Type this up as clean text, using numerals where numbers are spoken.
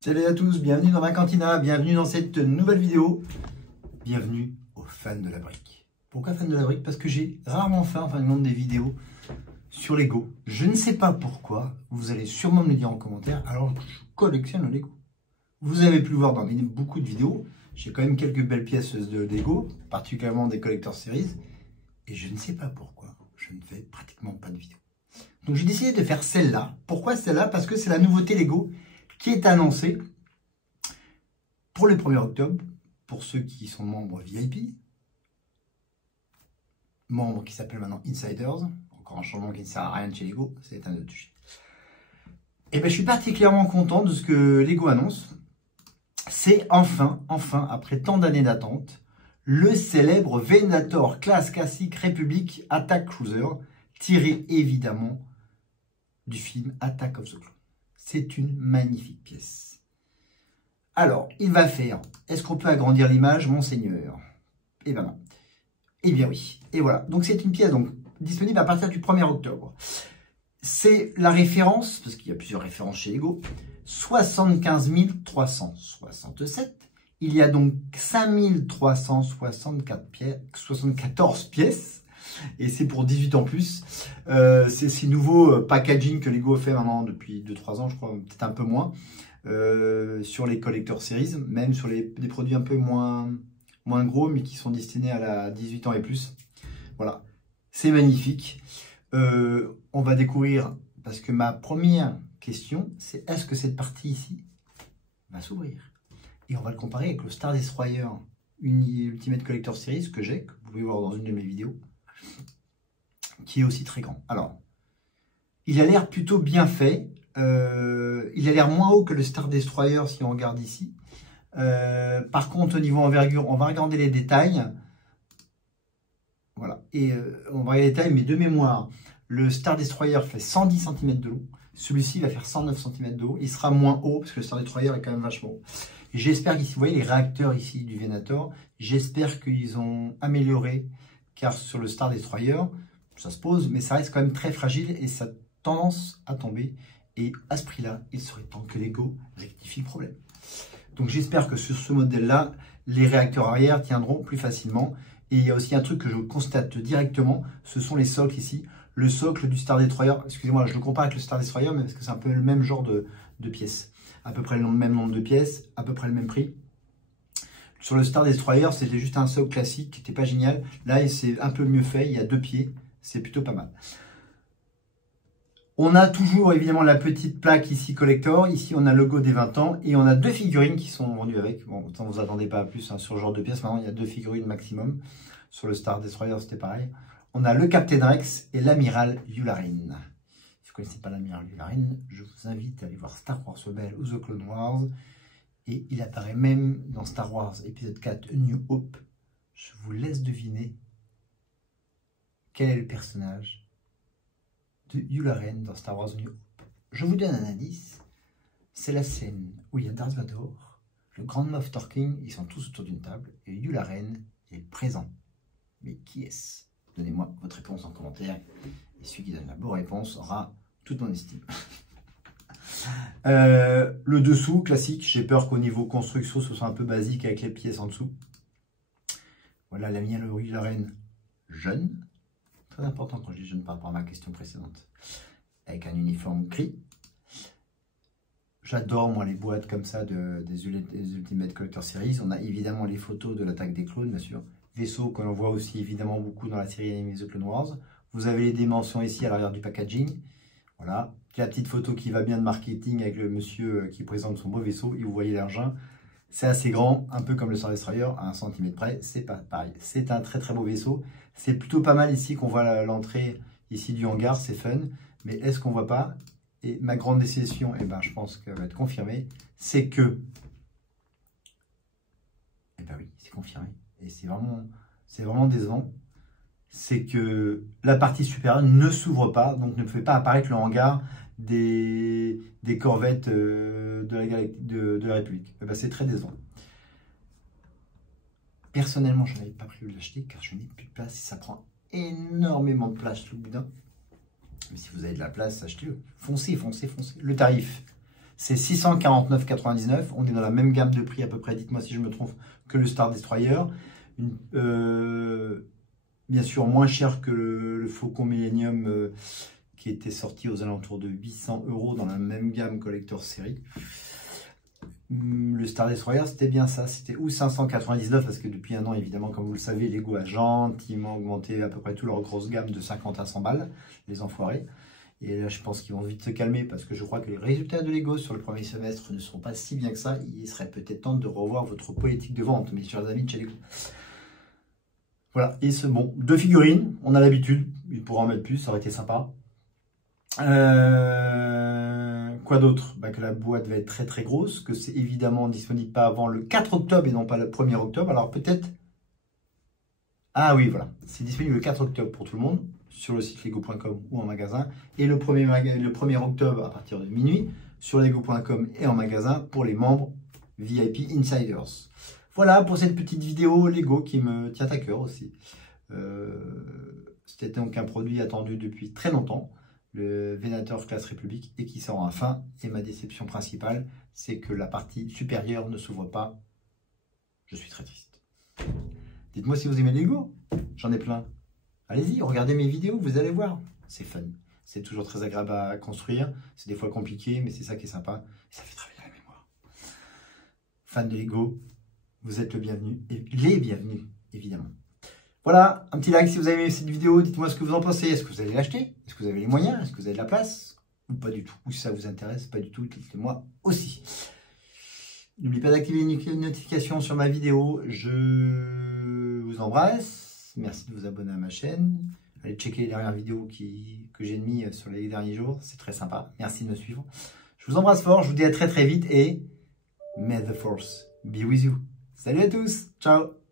Salut à tous, bienvenue dans ma cantina, bienvenue dans cette nouvelle vidéo. Bienvenue aux fans de la brique. Pourquoi fans de la brique? Parce que j'ai rarement fait en fin de compte des vidéos sur Lego. Je ne sais pas pourquoi, vous allez sûrement me le dire en commentaire, alors que je collectionne le Lego. Vous avez pu le voir dans beaucoup de vidéos, j'ai quand même quelques belles pièces de Lego, particulièrement des Collector Series, et je ne sais pas pourquoi, je ne fais pratiquement pas de vidéos. Donc j'ai décidé de faire celle-là. Pourquoi celle-là? Parce que c'est la nouveauté Lego qui est annoncée pour le 1er octobre, pour ceux qui sont membres VIP, membres qui s'appellent maintenant Insiders, encore un changement qui ne sert à rien de chez Lego, c'est un autre sujet. Et bien je suis particulièrement content de ce que Lego annonce. C'est enfin, après tant d'années d'attente, le célèbre Venator classe classique République Attack Cruiser, tiré évidemment du film Attack of the Clones. C'est une magnifique pièce. Alors, il va faire, est-ce qu'on peut agrandir l'image, monseigneur? Eh bien non. Eh bien oui. Et voilà. Donc c'est une pièce donc, disponible à partir du 1er octobre. C'est la référence, parce qu'il y a plusieurs références chez Lego, 75 367. Il y a donc 5374 pièces. Et c'est pour 18 ans plus. C'est ces nouveaux packaging que Lego fait maintenant depuis 2-3 ans, je crois, peut-être un peu moins. Sur les Collector Series, même sur des produits un peu moins gros, mais qui sont destinés à la 18 ans et plus. Voilà, c'est magnifique. On va découvrir, parce que ma première question, c'est est-ce que cette partie ici va s'ouvrir? Et on va le comparer avec le Star Destroyer Ultimate Collector Series que j'ai, que vous pouvez voir dans une de mes vidéos, qui est aussi très grand. Alors, il a l'air plutôt bien fait. Il a l'air moins haut que le Star Destroyer si on regarde ici. Par contre, au niveau envergure, on va regarder les détails. Voilà. Et on va regarder les détails, mais de mémoire, le Star Destroyer fait 110 cm de long. Celui-ci va faire 109 cm de haut. Il sera moins haut parce que le Star Destroyer est quand même vachement haut. J'espère qu'ici, vous voyez les réacteurs ici du Venator, j'espère qu'ils ont amélioré, car sur le Star Destroyer, ça se pose, mais ça reste quand même très fragile et ça a tendance à tomber. Et à ce prix-là, il serait temps que Lego rectifie le problème. Donc j'espère que sur ce modèle-là, les réacteurs arrière tiendront plus facilement. Et il y a aussi un truc que je constate directement, ce sont les socles ici. Le socle du Star Destroyer, excusez-moi, je le compare avec le Star Destroyer, mais parce que c'est un peu le même genre de pièces. À peu près le même nombre de pièces, à peu près le même prix. Sur le Star Destroyer, c'était juste un socle classique qui n'était pas génial. Là, c'est un peu mieux fait, il y a 2 pieds, c'est plutôt pas mal. On a toujours évidemment la petite plaque ici collector, ici on a le logo des 20 ans et on a 2 figurines qui sont vendues avec. Bon, autant vous attendez pas à plus hein, sur ce genre de pièces, maintenant il y a 2 figurines maximum. Sur le Star Destroyer c'était pareil. On a le Captain Rex et l'amiral Yularen. Si vous ne connaissez pas l'amiral Yularen, je vous invite à aller voir Star Wars Rebels ou The Clone Wars. Et il apparaît même dans Star Wars épisode 4 A New Hope. Je vous laisse deviner quel est le personnage de Yularen dans Star Wars New Hope. Je vous donne un indice, c'est la scène où il y a Darth Vader, le Grand Moff Tarkin, ils sont tous autour d'une table et Yularen est présent. Mais qui est-ce? Donnez-moi votre réponse en commentaire et celui qui donne la bonne réponse aura toute mon estime. Le dessous, classique, j'ai peur qu'au niveau construction ce soit un peu basique avec les pièces en dessous. Voilà la mienne Yularen jeune. Très important quand je dis jeune par rapport à ma question précédente. Avec un uniforme gris. J'adore moi les boîtes comme ça des Ultimate Collector Series. On a évidemment les photos de l'attaque des clones, bien sûr. Vaisseau que l'on voit aussi évidemment beaucoup dans la série animée The Clone Wars. Vous avez les dimensions ici à l'arrière du packaging. Voilà. La petite photo qui va bien de marketing avec le monsieur qui présente son beau vaisseau. Et vous voyez l'engin. C'est assez grand, un peu comme le Star Destroyer, à 1 cm près, c'est pas pareil. C'est un très très beau vaisseau. C'est plutôt pas mal ici qu'on voit l'entrée ici du hangar, c'est fun. Mais est-ce qu'on voit pas? Et ma grande décision, eh ben, je pense qu'elle va être confirmée, c'est que... Eh ben oui, c'est confirmé. Et c'est vraiment décevant. C'est que la partie supérieure ne s'ouvre pas, donc ne fait pas apparaître le hangar des corvettes de la République. Eh ben, c'est très décevant. Personnellement, je n'avais pas prévu de l'acheter car je n'ai plus de place et ça prend énormément de place le boudin. Mais si vous avez de la place, achetez-le. Foncez, foncez, foncez. Le tarif, c'est 649,99 €. On est dans la même gamme de prix à peu près, dites-moi si je me trompe, que le Star Destroyer. Bien sûr moins cher que le Faucon Millennium qui était sorti aux alentours de 800 € dans la même gamme collector série. Le Star Destroyer, c'était bien ça, c'était ou 599 parce que depuis un an, évidemment, comme vous le savez, Lego a gentiment augmenté à peu près toute leur grosse gamme de 50 à 100 balles, les enfoirés. Et là, je pense qu'ils vont vite se calmer parce que je crois que les résultats de Lego sur le premier semestre ne sont pas si bien que ça. Il serait peut-être temps de revoir votre politique de vente, mes chers amis de chez Lego. Voilà, et c'est bon. 2 figurines, on a l'habitude, il pourra en mettre plus, ça aurait été sympa. Quoi d'autre? Que la boîte va être très très grosse, que c'est évidemment disponible pas avant le 4 octobre et non pas le 1er octobre. Alors peut-être... Ah oui, voilà, c'est disponible le 4 octobre pour tout le monde, sur le site lego.com ou en magasin. Et le 1er octobre à partir de minuit, sur lego.com et en magasin pour les membres VIP Insiders. Voilà pour cette petite vidéo Lego qui me tient à cœur aussi. C'était donc un produit attendu depuis très longtemps, le Venator Classe République, et qui sort enfin. Et ma déception principale, c'est que la partie supérieure ne s'ouvre pas. Je suis très triste. Dites-moi si vous aimez Lego, j'en ai plein. Allez-y, regardez mes vidéos, vous allez voir. C'est fun, c'est toujours très agréable à construire. C'est des fois compliqué, mais c'est ça qui est sympa. Et ça fait travailler la mémoire. Fans de Lego, vous êtes le bienvenu, et les bienvenus, évidemment. Voilà, un petit like si vous avez aimé cette vidéo. Dites-moi ce que vous en pensez. Est-ce que vous allez l'acheter? Est-ce que vous avez les moyens? Est-ce que vous avez de la place? Ou pas du tout? Ou si ça vous intéresse, pas du tout, dites-le-moi aussi. N'oubliez pas d'activer les notifications sur ma vidéo. Je vous embrasse. Merci de vous abonner à ma chaîne. Allez checker les dernières vidéos que j'ai mis sur les derniers jours. C'est très sympa. Merci de me suivre. Je vous embrasse fort. Je vous dis à très très vite et may the force be with you. Salut à tous. Ciao.